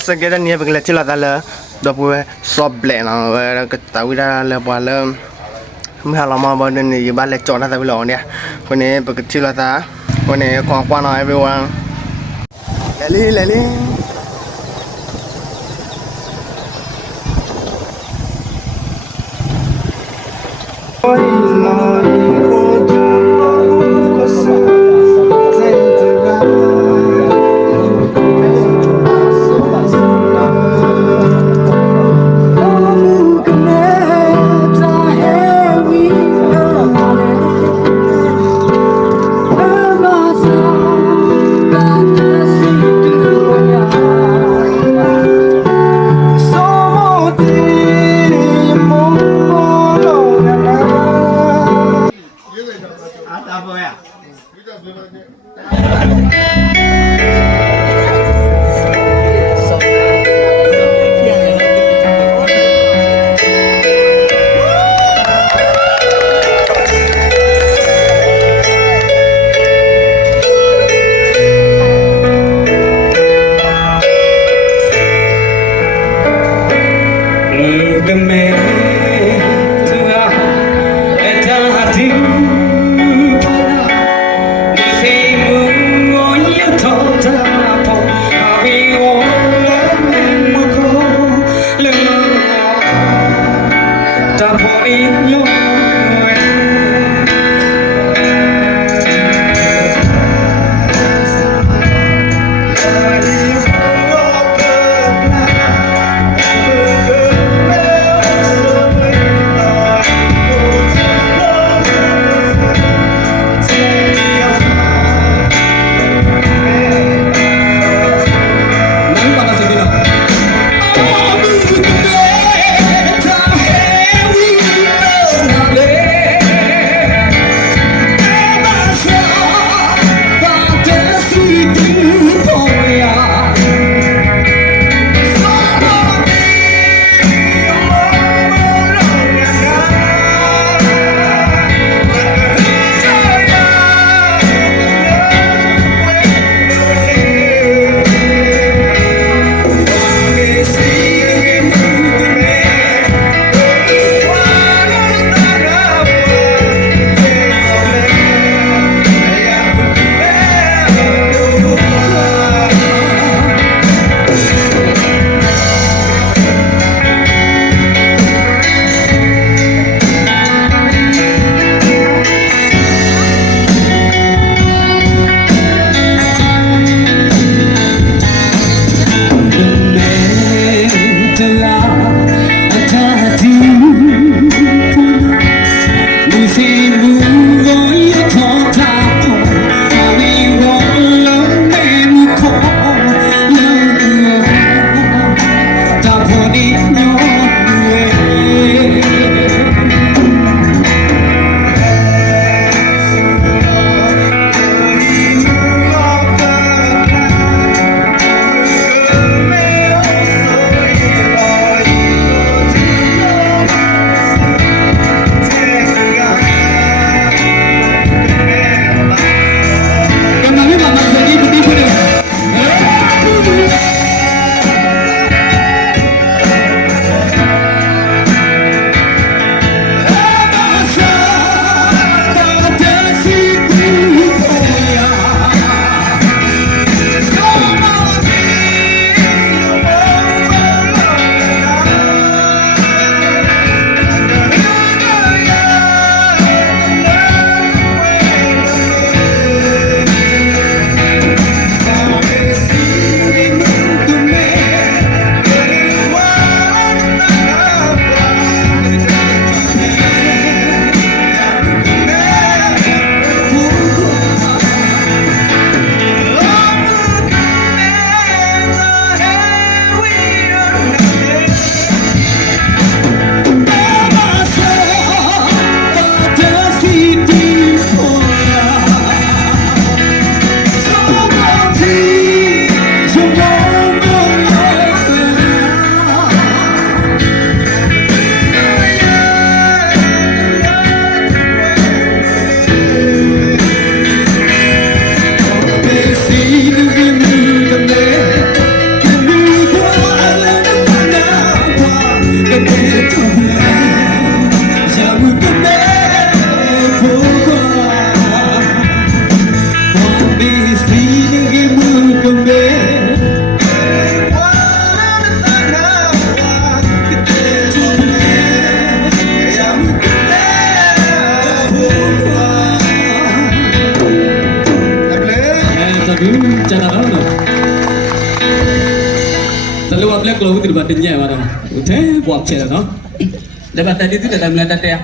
se queda ni porque le chila dale dopo soble no que tao ra le qua le mới học làm mà bên này ba lại chọn ra tại lò nè con này bởi cái chila ta con này còn qua nói everyone lại đi ဘူးကျန်တာတော့တလူအပလက်ကလို့ဒီဘာတင်ညရမှာတော့ဟိုတဲ့ဘွားချဲတော့နော်လေဘာတတိတိတယ်မလားတတဲ့